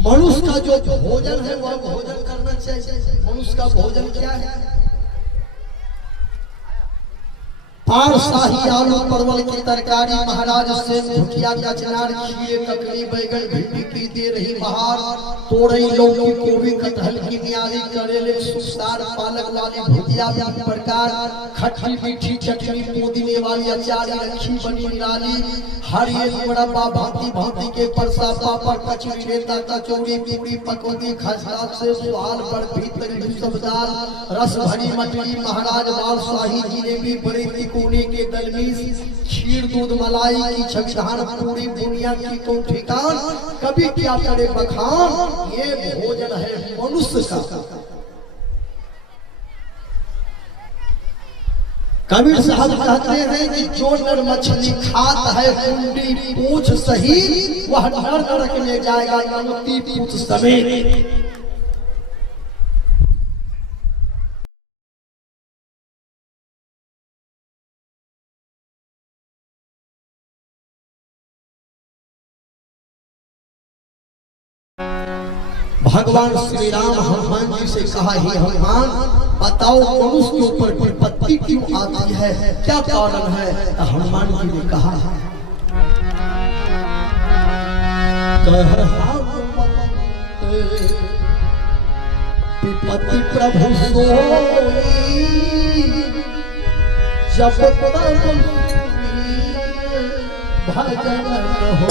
मनुष्य का जो भोजन है वह भोजन करना चाहिए। मनुष्य का भोजन क्या है? पार शाही आलू परवल की तरकारी, महाराज से भुजिया कचनार खीरे ककड़ी बैगन भिंडी की दे रही बहार, तोरई लौकी गोभी कटहल की न्यारी करेले सुसार पालक वाली भुजिया विभिन्न प्रकार, खट्टी मीठी चटनी पुदीने वाली अचारी रखी बनी निराली, हर एक मुरब्बा भांति भांति के परसा पापड़ कचरी रेता कचौड़ी पूरी पकौड़ी खस्ता से सुहाल बर्फी तली सब्दार रस भरी मछली महाराज बाल शाही जिलेबी बड़ी कोने के दलमीस खीर दूध मलाई की छविधान पूरी दुनिया की को ठिकान कभी क्या करे बखान। ये भोजन है मनुष्य का। कबीर साहब कहते हैं कि जो नर मछली खाता है कुंडी पूछ सही वह नर नरक में जाएगा नमती पूछ समेत। भगवान श्री राम हनुमान जी से कहा, हे हनुमान बताओ मनुष्य के ऊपर विपत्ति क्यों आती है, क्या कारण है? हनुमान जी ने कहा, विपत्ति प्रभु सोई जब भजन हो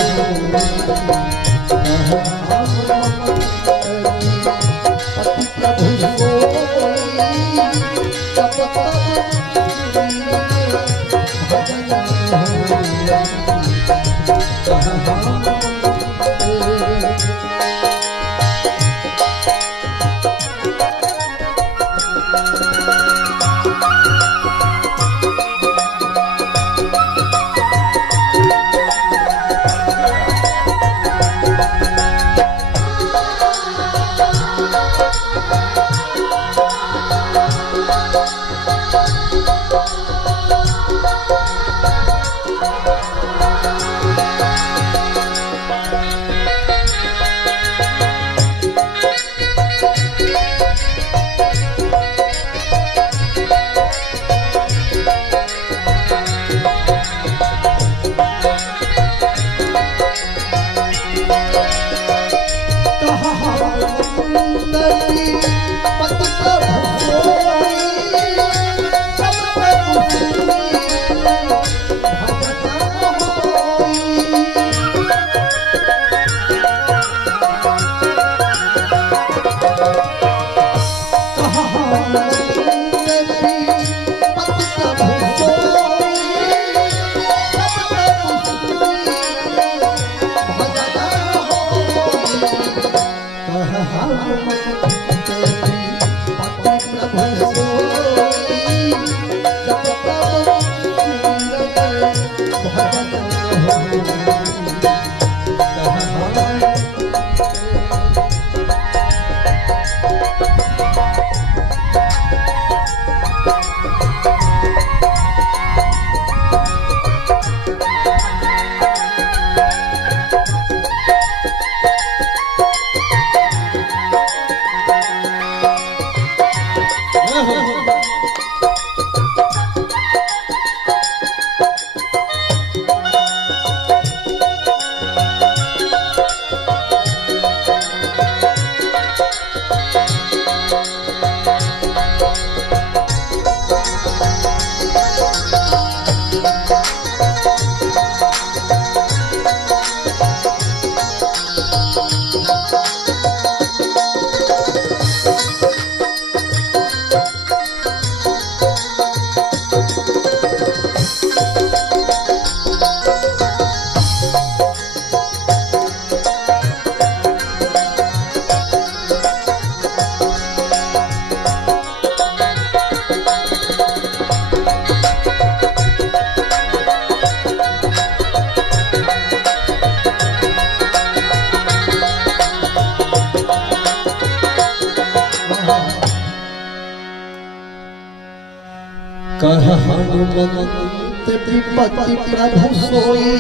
कह हनुमंत विपत्ति प्रभु सोई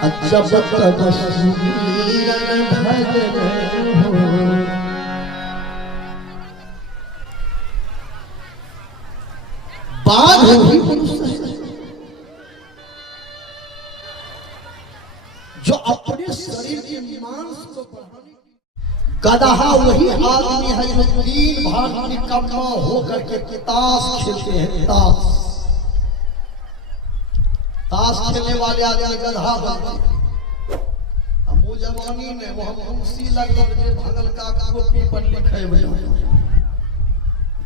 जब तक सुमिरन भजन हो। बाघ वही पुरुष है जो अपने शरीर के मांस को बढ़ाने, गदहा वही आदमी है जो दिन भर निकम्मा होकर के ताश खेलते हैं। ताश खेलने वाले आदमी गदहा बनते। हम जवानी में वो मुंशी लगल जे भगल का कॉपी पर लिखे बजा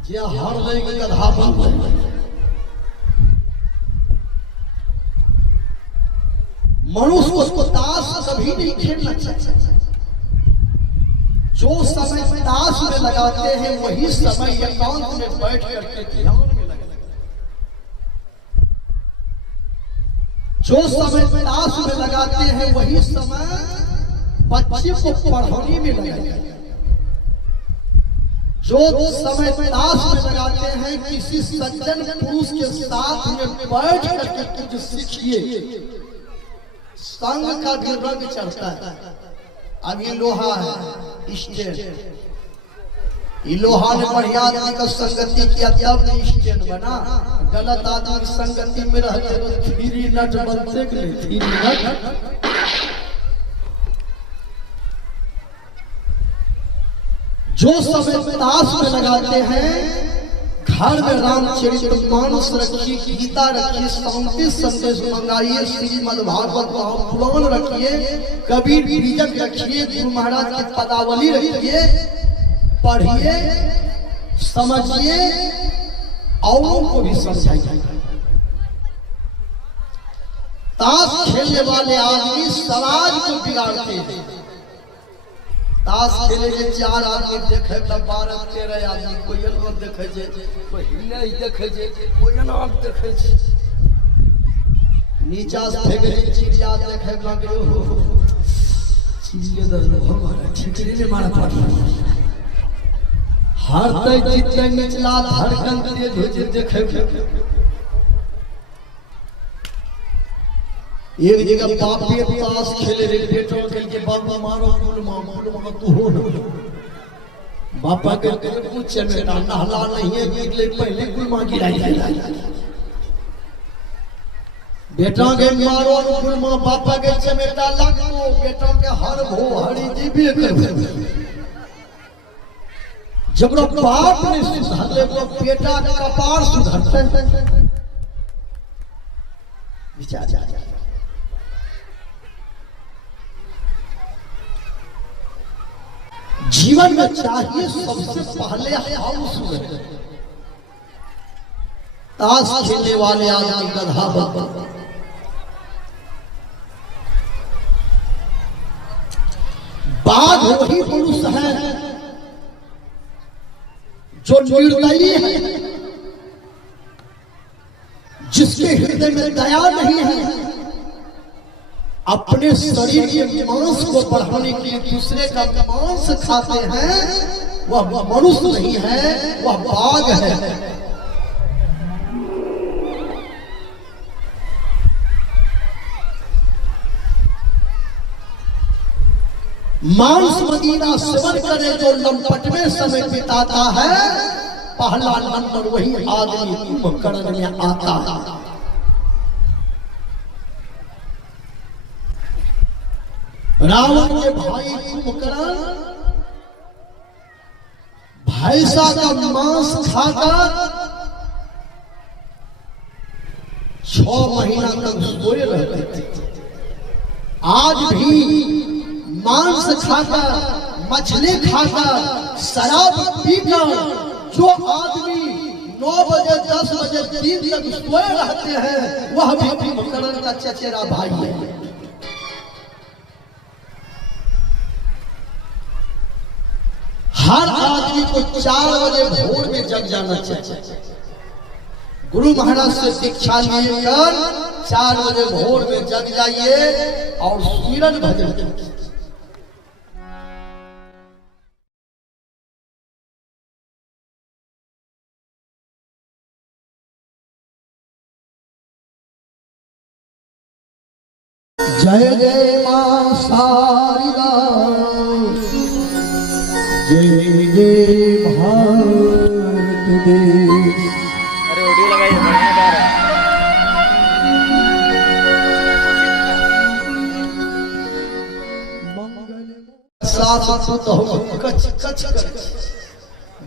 जे हर लेके गदहा बनते। मनुष्य को ताश कभी नहीं खेलना चाहिए। जो समय ताश में लगाते हैं वही समय एकांत में बैठ करके ध्यान में लगे। जो समय ताश में लगाते हैं वही समय बच्चे को पढ़ाने में लगे। जो समय ताश में लगाते हैं किसी सज्जन पुरुष के साथ में बैठ करके कुछ सीखिए। संग का भी रंग चढ़ता है। अब ये लोहा है स्टेन, ये लोहा ने बढ़िया आदमी का संगति किया तब नहीं स्टेन बना। गलत आदमी संगति में रह गए तो थ्री नट बनते के लिए थ्री नट। जो समय ताश में लगाते हैं घर में रामचरितमानस रखिए, गीता रखिए, शांति संदेश मंगाइए, श्रीमद् भागवत पुराण रखिए, कबीर बीजक रखिए, गुरु महाराज की पदावली रखिए, पढ़िए, समझिए, औरों को भी समझाइए। ताश खेलने वाले आदमी समाज को बिगाड़ते हैं। ताश खेले के चार आदमी देखे तो 12-13 आदमी कोई अलग देखे छे, कोई हिले देखे छे, कोई अलग देखे छे। नीचा से फेंके चिड़िया देखे लगे हो चिड़िया दर हमारा ठिकरी ने मारा पड़ा। हर तय चित्ते निचला धड़कन तेज हो जे देखे। एक जगह बापे ताश खेले रे बेटो खेल के बाबा मारो फूल मारो तू हो। बापा के पूछ बेटा नहला नहीं है निकले पहले गुलमा गिराई जाए। बेटा के मारो गुलमा बापा के चमेटा लगो बेटा के हर भो हरी जीबे कर। जब बाप ने सुधार ले वो बेटा का कपार सुधरते विचार जा। जीवन में चाहिए सबसे पहले हाउस में। ताश खेलने वाले आदमी गधा बनते। बाघ वही पुरुष है जो निर्दयी है, जिसके हृदय में दया नहीं है, अपने शरीर के मांस को बढ़ाने के लिए दूसरे का मांस खाते हैं। वह मनुष्य नहीं है, वह बाघ है। मांस मदीना सेवन करे जो लंपट में समय बिताता है, पहला नंबर वही आदमी कुंभकर्ण में आता है। रावण के भाई कुंभकर्ण भैंसा का मांस खाकर 6 महीना तक सोए रहते थे। आज भी मांस खाकर, मछली खाकर, शराब पीकर जो आदमी 9 बजे 10 बजे दिन तक सोए रहते हैं वह भी कुंभकर्ण का चचेरा भाई है। हर आदमी को 4 बजे भोर में जग जाना चाहिए। गुरु महाराज से शिक्षा लेकर 4 बजे भोर में जग जाइए और सुमिरन भजन कीजिए। जय जय मां शारदा, जय जय भारत देश। अरे ऑडियो लगाइए, बढ़िया गा रहा है। साथ तो हो कच कच कच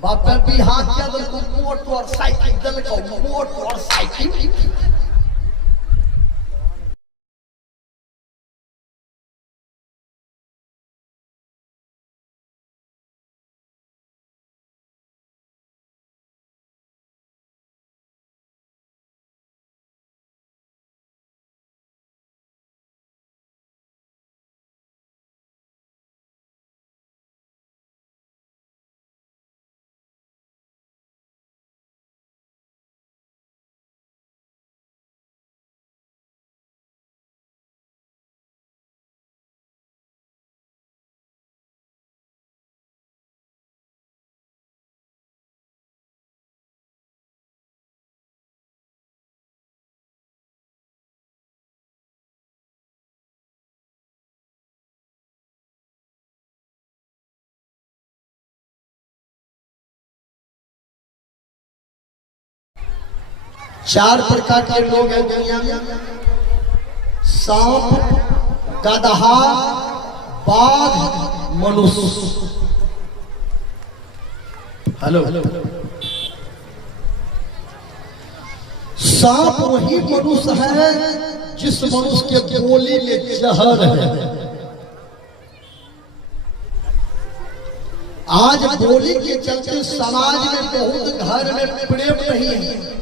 बाप भी हाथ क्या दल को मोटर साइकिल दल को मोटर साइकिल। चार प्रकार के लोग हैं दुनिया में, सांप, गदहा, बाघ, मनुष्य। हेलो, सांप वही मनुष्य है जिस मनुष्य के बोली में जहर है। आज बोली के चलते समाज में बहुत घर में प्रेम नहीं है।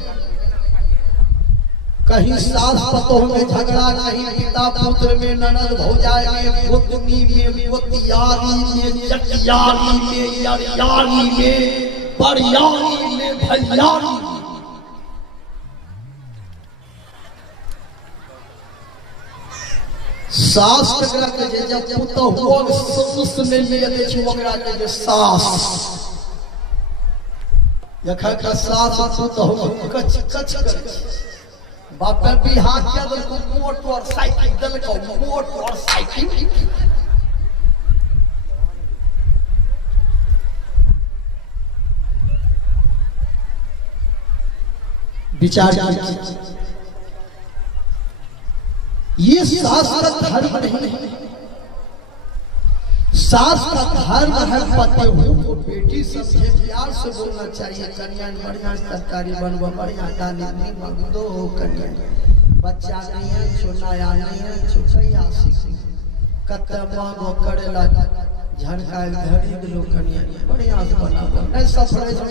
कहीं सास पतोह में झगड़ा, कहीं पिता पुत्र में, ननद भौजाई में, गोतनी में, गोतियारी में, जटियारी में, यारी में, बरियारी में, भैयारी में। सास टकरा के जब पुतोह होग ससुस ने लिए दे छ ओकरा के सास यखा का सास पुतोह कच कच कर बाप भी हाथ क्या दल को मोटर साइकिल दल को मोटर साइकिल। विचार ये सास का धर्म नहीं, सास का धर्म है पति हो बेटी समझे, प्यार से बोलना चाहिए। कन्या बढ़िया सरकारी बनवा, बढ़िया दानी नहीं मांग दो कन्या, बच्चा नहीं है छोनाया नहीं है छोकैया सीखी कत्ते मांगो करेला झनका घड़ी दलो कन्या बढ़िया से बनाओ नहीं सफरे से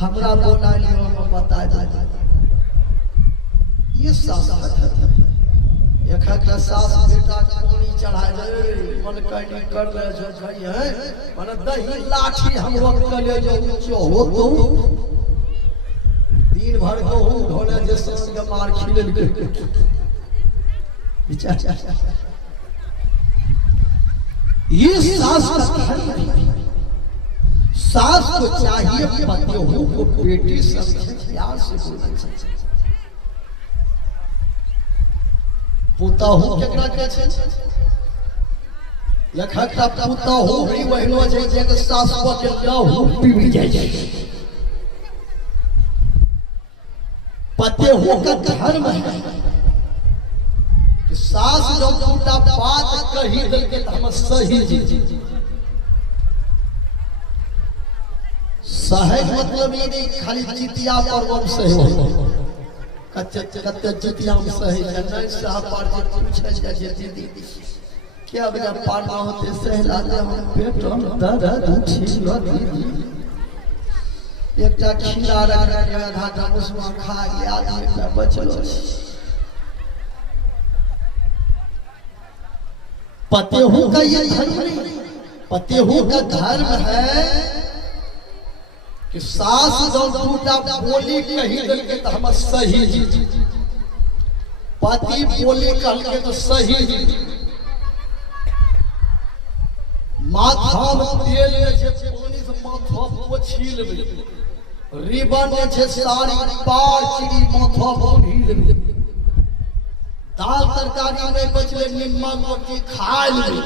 हमरा बोला लियो हम बता दे। ये सास का धर्म है। एक का सास बेटा कोनी चढ़ा दे मन कहीं कर ले जो गई है मन दही लाठी हम वक्त ले जो ऊंचो हो तो दिन भर को ढोले जे संग मार खिलल के विचार। ये सास का धर्म है। सास को चाहिए पति हो बेटी समझे, प्यार से बोलना चाहिए। पुता हो केकरा के छै यखा पुता हो भी वहिनो छै जे सास को के लहू पीबी जाय छै। पति हो का धर्म है कि सास जब दूटा बात कही दे के हम सही जी सहे मतलब ये नहीं खाली जितिया पर्व से हो कत्ते जितिया में सही नहीं साह पार जे पूछे जे दीदी क्या बजा पार ना होते सहला दे हम पेट दर्द उठी लो दीदी एकटा खीरा रख के आधा मुसवा खा के आदमी पे बचलो। पतिहु का ये धर्म नहीं, पतिहु का धर्म है कि सास जब दूटा बोली कही दल के तो हम सही जी, पति बोली कह के तो सही जी। माथा में तेल में जे पानी से माथा पोछी लेबे, रिबन में जे साड़ी पार चिड़ी माथा बांधी लेबे, दाल तरकारी में बचले निम्मक रोटी खा ली।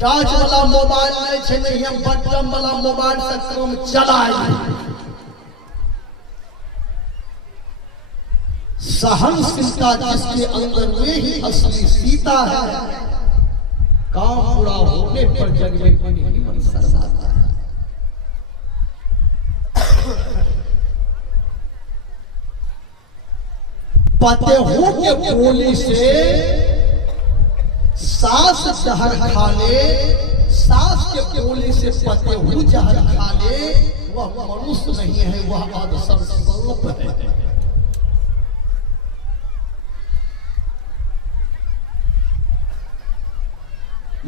टच वाला मोबाइल नहीं छे, नहीं हम बटन वाला मोबाइल से काम चलाई। सहनशीलता जिसके अंदर में ही असली सीता है। काम पूरा होने पर जग में कोई नहीं मन शर्माता है। पतेहू के बोली से सास जहर खा ले, सास के बोली से पतेहू जहर खा ले, वह मनुष्य नहीं है, वह अधसर स्वरूप है।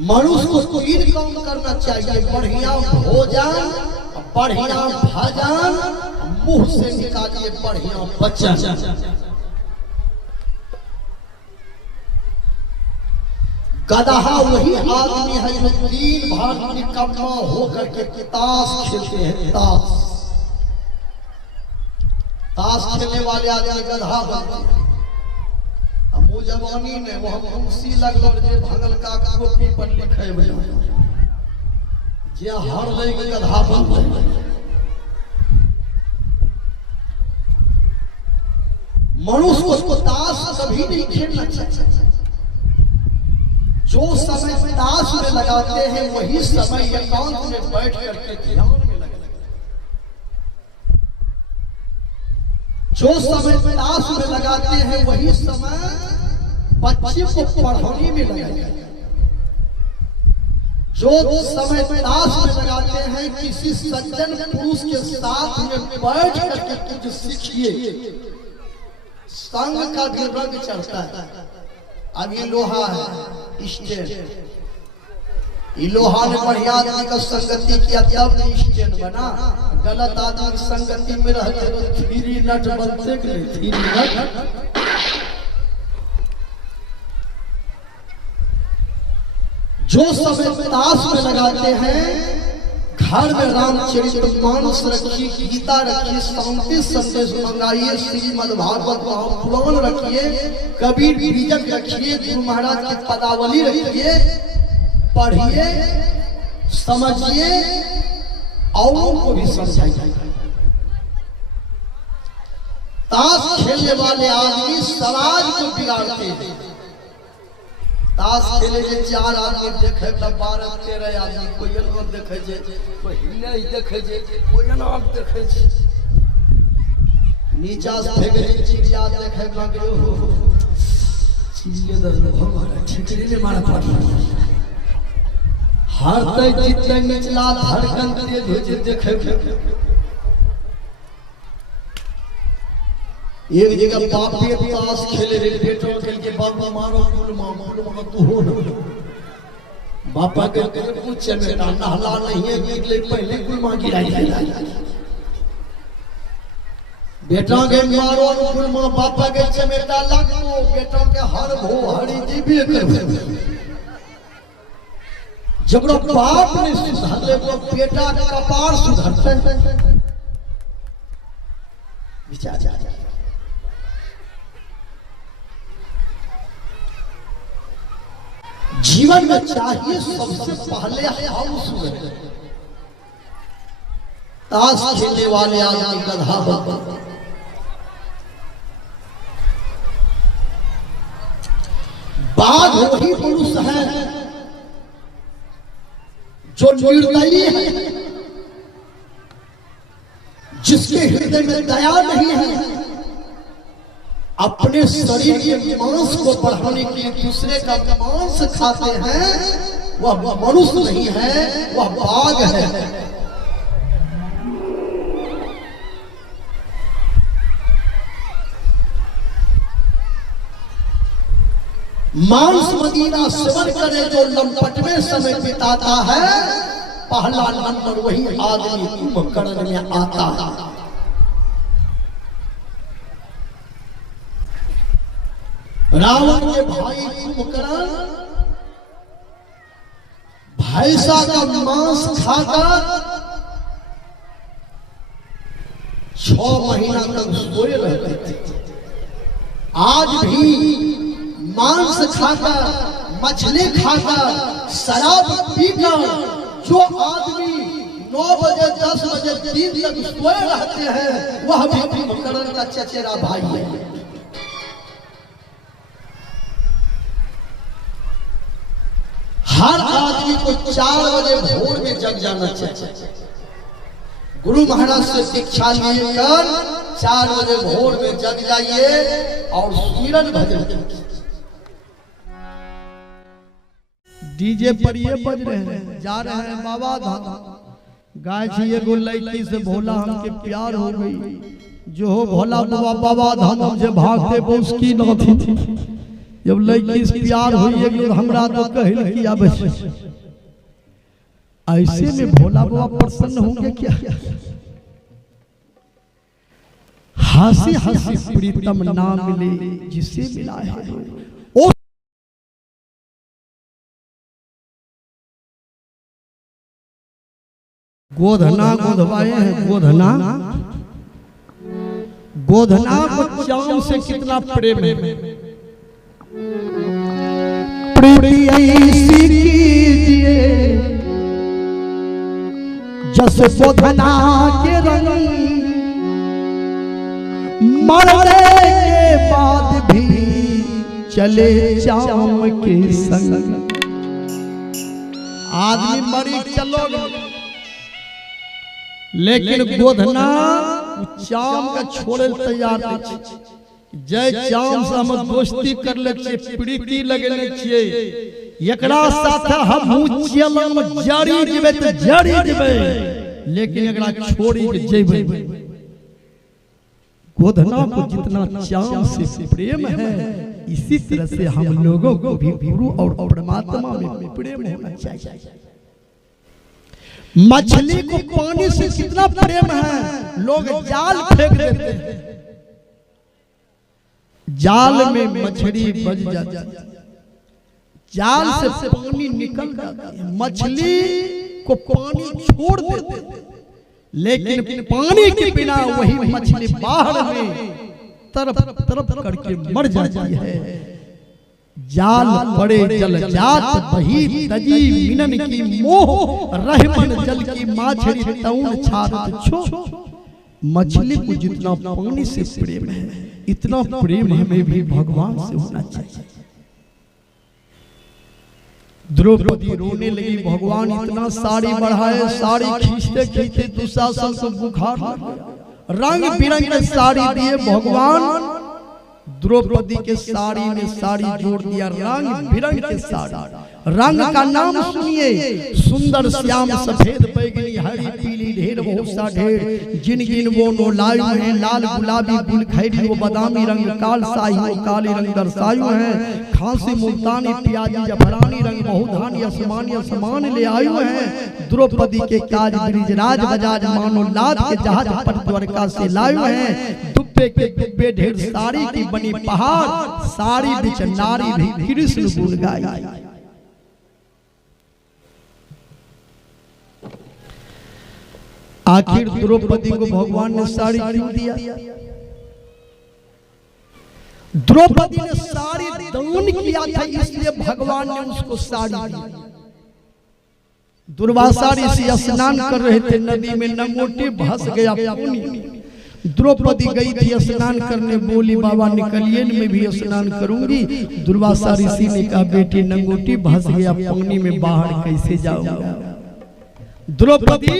मनुष्य को 3 काम करना चाहिए, बढ़िया भोजन, बढ़िया भजन, मुंह से निकालिए बढ़िया वचन। गदहा वही आदमी है जो 3 भाग निकम्मा होकर के ताश खेलते हैं। ताश खेलने वाले आदमी गदहा बनते हैं। हमू जवानी में वो खुशी लगल जे भगल का कॉपी पर लिखे जे हर ले के गधा बन गए। मनुष्य को ताश कभी नहीं खेलना चाहिए। जो समय ताश में लगाते हैं वही समय एकांत में बैठ करके ध्यान में लगे। जो समय ताश में लगाते हैं वही समय बच्चे को पढ़ाने में लगे। जो समय ताश में लगाते हैं किसी सज्जन पुरुष के साथ में बैठ करके कुछ सीखिए। संग का भी रंग चढ़ता है। अब ये लोहा है स्टैंड, ये लोहा ने बढ़िया आदमी का संगति किया तब नहीं स्टैंड बना। गलत आदमी संगति में रह गए तो 3 नट बनते के लिए 3 नट। जो समय ताश में लगाते हैं घर में रामचरितमानस रखिए, गीता रखिए, शांति संदेश मंगाइए, श्रीमद् भागवत महापुराण रखिए, कबीर बीजक रखिए, गुरु महाराज की पदावली रखिए, पढ़िए, समझिए, औरों को भी समझाइए। ताश खेलने वाले आदमी समाज को बिगाड़ते हैं। ताश खेले जे 4 आदमी देखे त 12-13 आदमी कोई एना देखे जे, कोई हिले देखे जे, कोई एना देखे जे, नीचा से फेंके जे चिड़िया देखे लगे। हो चिड़िया दस भगवान ठिकरी ने मारा पड़ा। हर तय चित्ते निचला धड़कन तेज हो जे देखे। एक जगह बापे ताश खेले रे, बेटो खेल के बाबा मारो फूल मारो तू हो। बापा के पूछ बेटा नहला नहीं है, निकले पहले गुलमा गिराई जाए। बेटा के मारो गुलमा, बापा के चमेटा लगो, बेटा के हर भो हरी जीबे कर। जब बाप ने सुधर ले वो बेटा का कपार सुधरते। विचार जा जीवन में चाहिए सबसे पहले हाउस में। ताश खेलने वाले आदमी गधा बनते। बाघ वही पुरुष है जो निर्दयी है, जिसके हृदय में दया नहीं है। अपने शरीर के मांस को बढ़ाने के लिए दूसरे का मांस खाते हैं, वह मनुष्य नहीं है, वह बाघ है। मांस मदीना सेवन करे जो लंपट में समय बिताता है, पहला नंबर वही आदमी कुंभकर्ण में आता है। रावण के भाई कुंभकर्ण भैंसा का मांस खाकर 6 महीना तक सोए रहते थे। आज भी मांस खाकर, मछली खाकर, शराब पीकर जो आदमी 9 बजे 10 बजे दिन तक सोए रहते हैं, वह भी कुंभकर्ण का चचेरा भाई है। हर आदमी को 4 बजे भोर में जग जाना चाहिए। गुरु महाराज से शिक्षा लेकर 4 बजे भोर में जग जाइए और सुमिरन भजन कीजिए। डीजे पर ये बज रहे हैं, जा रहे हैं बाबा धाम। गाय छी एगो लड़की से भोला हमके प्यार हो गई, जो हो भोला बाबा बाबा धाम हमसे भागते वो उसकी न थी। जब लड़की से प्यार हुई एगो हमरा तो कहल कि अब ऐसे में भोला बाबा प्रसन्न होंगे क्या? हंसी हंसी प्रीतम ना मिले जिसे मिला है। गोधना गोधवाए हैं, गोधना गोधना को चांद से कितना प्रेम है। प्रीति ऐसी कीजिए जस गोधना के रंग, मरने के बाद भी चले चाम के संग। आदमी मरी चलो लेकिन गोधना चाम का छोड़े तैयार नहीं। जय चाम से हम दोस्ती कर ले छे, प्रीति लगने छे, एकरा साथ हम चलम जड़ी जेबे त जड़ी जेबे, लेकिन एकरा छोड़ी के जेबे। गोधना को जितना चाम से प्रेम है, इसी तरह से हम लोगों को भी गुरु और परमात्मा में प्रेम होना चाहिए। मछली को पानी से कितना प्रेम है, लोग जाल फेंक देते हैं, जाल में मछली बज जाती है, जाल से पानी निकल जाता है, मछली को पानी छोड़ देते हैं, लेकिन पानी के बिना वही मछली बाहर में तरफ तरफ करके मर जाती है। जाल बड़े जल जात बही तजी मिनन की मोह, रहमन जल की माछड़ी तौन छारत छो। मछली को जितना पानी से प्रेम है, इतना प्रेम हमें भी भगवान से होना चाहिए। द्रौपदी रोने लगी, भगवान इतना साड़ी बढ़ाए, साड़ी खींचते खींचते दुशासन को बुखार लग गया। रंग बिरंग के साड़ी दिए भगवान, द्रौपदी के साड़ी में साड़ी जोड़ दिया, रंग बिरंग के साड़ी। रंग का नाम सुनिए, सुंदर श्याम सफेद बैगनी हरी पीली ढेर बहुत सा ढेर, जिन गिन वो नो लायु है, लाल गुलाबी गुल खैरी वो बादामी रंग, काल साई वो काले रंग दर्शायु है, खांसी मुल्तानी प्याजी जफरानी रंग बहुधानी असमानी समान ले आयु है। द्रौपदी के काज ब्रिजराज बजाज मानो लाद के जहाज पर द्वारका से लायु है। दुब्बे के दुब्बे ढेर साड़ी की बनी पहाड़, साड़ी बिच नारी भी कृष्ण गुण गाई। आखिर द्रौपदी को भगवान ने साड़ी क्यों दिया? द्रौपदी ने साड़ी दान किया था, इसलिए भगवान ने उसको साड़ी दी। दुर्वासा ऋषि स्नान कर रहे थे, नदी में लंगोटी फंस गया पानी। द्रौपदी गई थी स्नान करने, बोली बाबा निकलिए मैं भी स्नान करूंगी। दुर्वासा ऋषि ने कहा बेटी लंगोटी फंस गया पानी में, बाहर कैसे जाऊंगा? द्रौपदी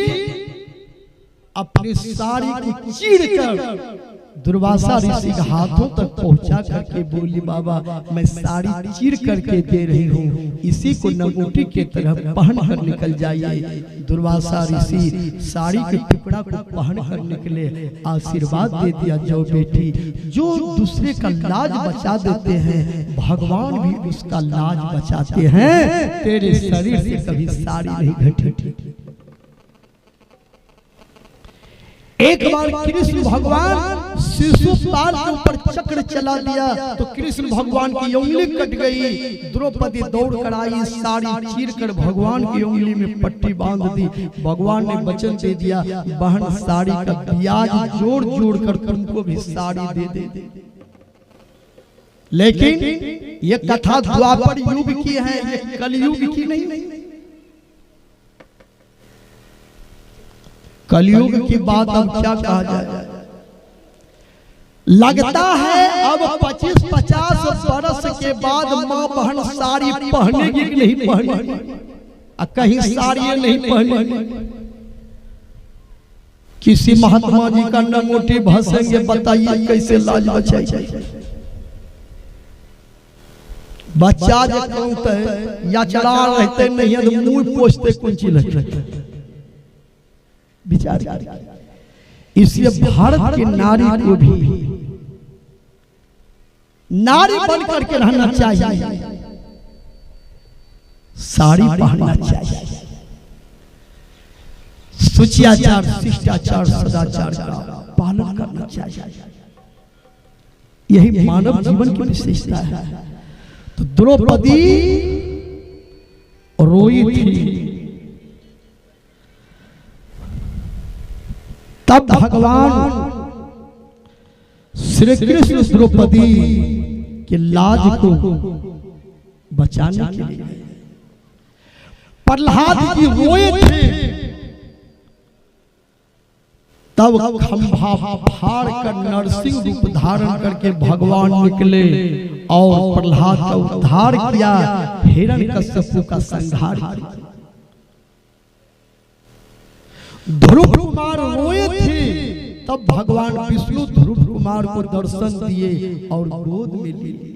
अपनी साड़ी को चीरकर दुर्वासा ऋषि के हाथों तक पहुंचा करके बोली बाबा मैं साड़ी चीर करके दे रही हूँ, इसी को लंगोटी के तरह पहन कर निकल जाइए। दुर्वासा ऋषि साड़ी के टुकड़ा को पहन कर निकले, आशीर्वाद दे दिया जो बेटी जो दूसरे का लाज बचा देते हैं, भगवान भी उसका लाज बचाते हैं। तेरे शरीर से कभी साड़ी नहीं घटी। एक बार कृष्ण भगवान शिशुपाल के ऊपर चक्र चला दिया तो कृष्ण भगवान की उंगली कट गई। द्रौपदी दौड़ कर आई, साड़ी चीर कर भगवान की उंगली में पट्टी बांध दी। भगवान ने वचन दे दिया, बहन साड़ी का ब्याज जोड़ जोड़ कर तुमको भी साड़ी दे दे। लेकिन ये कथा द्वापर युग की है, ये कलयुग की नहीं। कलयुग की बात अब क्या कहा जाए। लगता है अब 25-50 बरस के बाद माँ बहन साड़ी पहनेगी कि नहीं पहनेगी, कहीं साड़ी नहीं पहनेगी। किसी महात्मा जी का नंगोटी भसेंगे, बताइए कैसे लाज बचाएगी। बच्चा जो कहते है या चला रहते नहीं है तो मुंह पोछते कुंची लगते बेचारे। इसलिए भारत की नारी को भी नारी बन करके रहना चाहिए, साड़ी पहनना चाहिए, शिष्टाचार शिष्टाचार सदाचार का पालन करना चाहिए। यही मानव जीवन की विशेषता है। तो द्रौपदी रोई थी, तब भगवान श्री कृष्ण द्रौपदी के लाज को बचाने के लिए प्रहलाद जी रोए थे। तब खंभा फाड़ कर नरसिंह रूप धारण करके भगवान निकले और प्रहलाद का उद्धार किया, हिरण्यकश्यप का संहार किया। ध्रुव कुमार रोए थे, तब भगवान विष्णु ध्रुव कुमार को दर्शन दिए और गोद में लिए।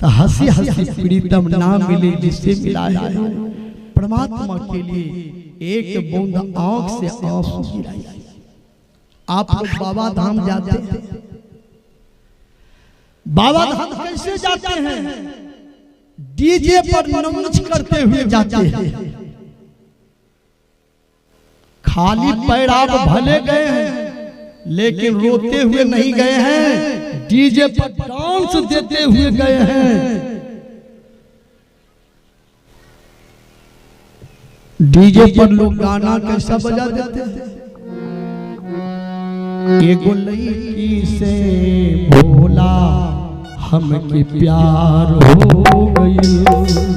तो हंसी हंसी प्रीतम ना मिले जिससे मिलाया, परमात्मा के लिए एक बूंद आंख से आंसू गिराई। आप लोग बाबा धाम जाते हैं, बाबा धाम कैसे जाते हैं? डीजे पर नमज करते हुए जाते हैं। खाली पैर आप भले गए हैं, लेकिन रोते हुए नहीं गए हैं, डीजे पर डांस देते हुए गए हैं। डीजे पर लोग गाना कैसा बजा देते हैं? एगो लड़की से भोला हमके प्यार हो गई।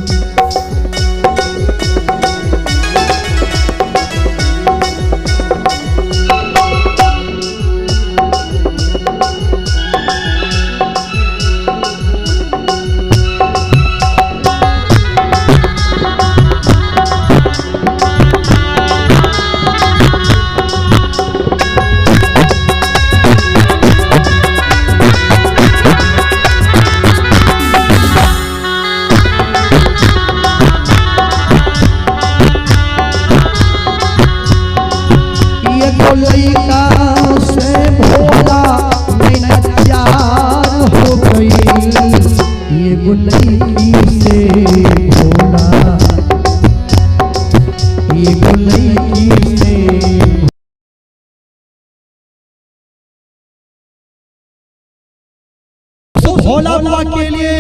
भोला बाबा के लिए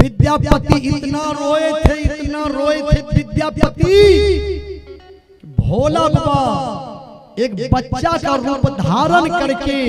विद्यापति इतना रोए थे, इतना रोए थे विद्यापति। भोला बाबा एक बच्चा का रूप धारण करके